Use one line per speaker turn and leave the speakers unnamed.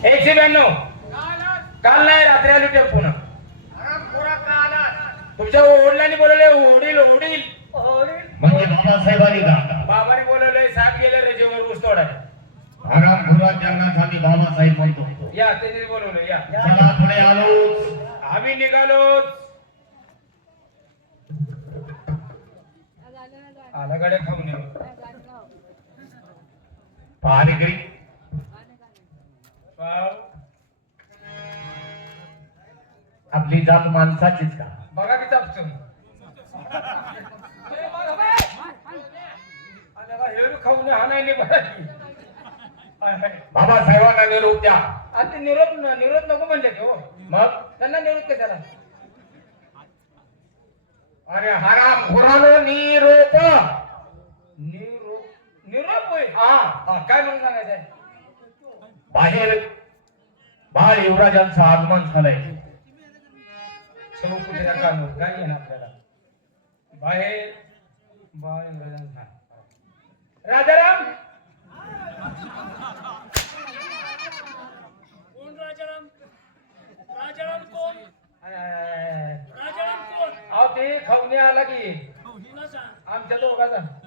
192 काल नाही रात्री आली टेम्पून तुमच्या वडिलांनी बोलवले ओढील ओढील
म्हणजे बाबासाहेब आली का?
बाबाने बोलवले साहेब गेले रेजेवर ऊस तोडायला
हरामखोरा त्यांना आम्ही बाबासाहेब म्हणतो.
या त्यांनी बोलवले या
चला पुढे आलो.
आम्ही निघालो आला गाड्या खाऊन येऊ
पहारेकरी आपली जात माणसाचीच का?
बघा की तापचून खाऊन हा नाही बघा की
बाबासाहेबांना निरोप द्या.
आता निरोप नको म्हणले की हो
मग
त्यांना निरोप कशाला
अरे हरामखोरानो निरोप
निरोप निरोप होय
हा
काय म्हणून सांगायचंय
बाहेर बाळ युवराजांचं आगमन झालंय.
चौकुटीला कानूर काय घेणं आपल्याला बाहेर बाळ इंग्रजांचा राजाराम
कोण राजाराम? राजाराम कोण? राजाराम कोण?
अहो ते खाऊने आला की
कुणाचा?
आमच्या दोघाचा